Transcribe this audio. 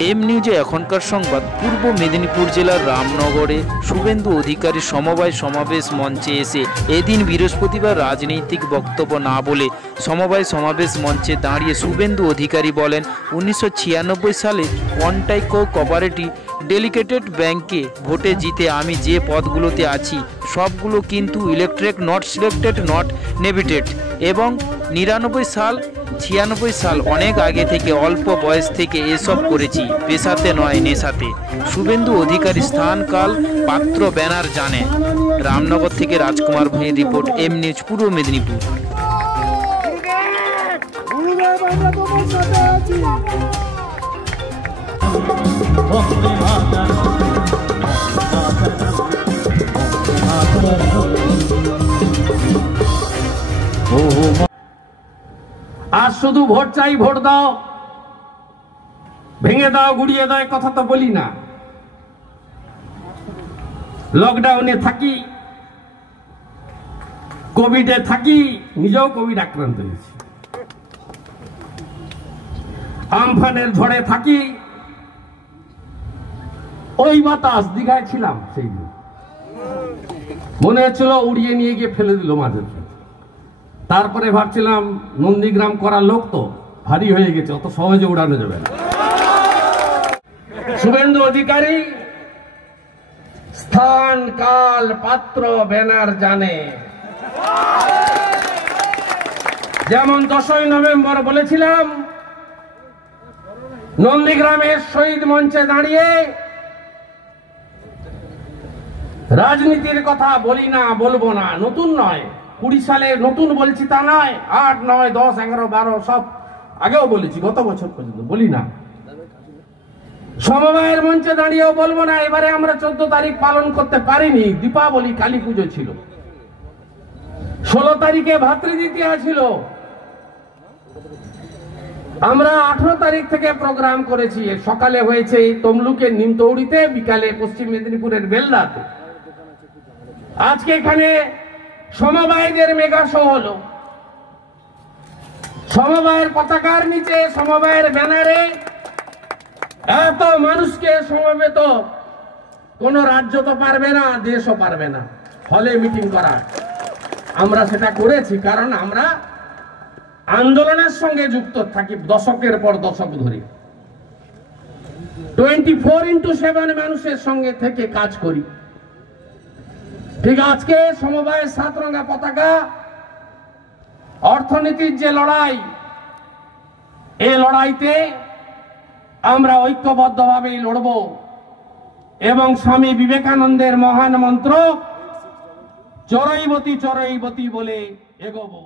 M নিউজে এখনকার সংবাদ। পূর্ব মেদিনীপুর জেলার রামনগরে শুভেন্দু অধিকারী সমবায় সমাবেশ মঞ্চে এসে এদিন বৃহস্পতিবার রাজনৈতিক বক্তব্য না বলে সমবায় সমাবেশ মঞ্চে দাঁড়িয়ে শুভেন্দু অধিকারী বলেন, 1996 সালে কন্টাই কোঅপারেটিভ ডেলিকেটেড ব্যাংকে ভোটে জিতে আমি যে পদগুলোতে আছি সবগুলো কিন্তু ইলেকট্রেক নট সিলেক্টেড নট নেভিটেড, এবং 96 সাল অনেক আগে থেকে অল্প বয়স থেকে এসব করেছি, পেশাতে নয় নেশাতে। শুভেন্দু অধিকারী স্থান কাল পাত্র ব্যানার জানে। রামনগর থেকে রাজকুমার ভূঁইয়ের রিপোর্ট, এম নিউজ পূর্ব মেদিনীপুর। আর শুধু ভোট চাই, ভোট দাও, ভেঙে দাও, গুড়িয়ে দাও, কথা তো বলি না। লকডাউনে থাকি, কোভিডে থাকি, নিজেও কোভিড আক্রান্ত হয়েছি, আমফানের ঝড়ে থাকি, ওই বাতাস দীঘায় ছিলাম সেই দিন, মনে হচ্ছিল উড়িয়ে নিয়ে গিয়ে ফেলে দিল মাঝে। তারপরে ভাবছিলাম নন্দীগ্রাম করার লোক তো ভারী হয়ে গেছে, অত সহজে উড়ানো যাবে না। শুভেন্দু অধিকারী স্থান কাল পাত্র ব্যানার জানে। যেমন 10ই নভেম্বর বলেছিলাম নন্দীগ্রামের শহীদ মঞ্চে দাঁড়িয়ে, রাজনীতির কথা বলি না, বলবো না, নতুন নয়, 20 সালে নতুন বলছি তা নয়, 8, 9, 10, 11, 12 সব আগেও বলেছি, গত বছর পর্যন্ত বলি না। সমবায়ের মঞ্চে দাঁড়িয়েও বলবো না। এবারে আমরা 14 তারিখ পালন করতে পারিনি, দীপাবলি, কালী পুজো ছিল। 16 তারিখে ভাতৃদ্বিতীয়া ছিল। আমরা 18 তারিখ থেকে প্রোগ্রাম করেছি। সকালে হয়েছে তমলুকের নিমতৌড়িতে, বিকালে পশ্চিম মেদিনীপুরের বেলদাতে। আজকে এখানে সমবায়দের মেগা শো হলো। সমবায়ের পতাকার নিচে, সমবায়ের ব্যানারে এত মানুষকে সমবেত কোন রাজ্য তো পারবে না, দেশও পারবে না হলে মিটিং করা। আমরা সেটা করেছি কারণ আমরা আন্দোলনের সঙ্গে যুক্ত থাকি দশকের পর দশক ধরে। 24x7 মানুষের সঙ্গে থেকে কাজ করি। ঠিক আজকে সমবায়ের 7 রঙা পতাকা, অর্থনীতির যে লড়াই, এই লড়াইতে আমরা ঐক্যবদ্ধভাবেই লড়ব এবং স্বামী বিবেকানন্দের মহান মন্ত্র চরৈবতী চরৈবতী বলে এগোবো।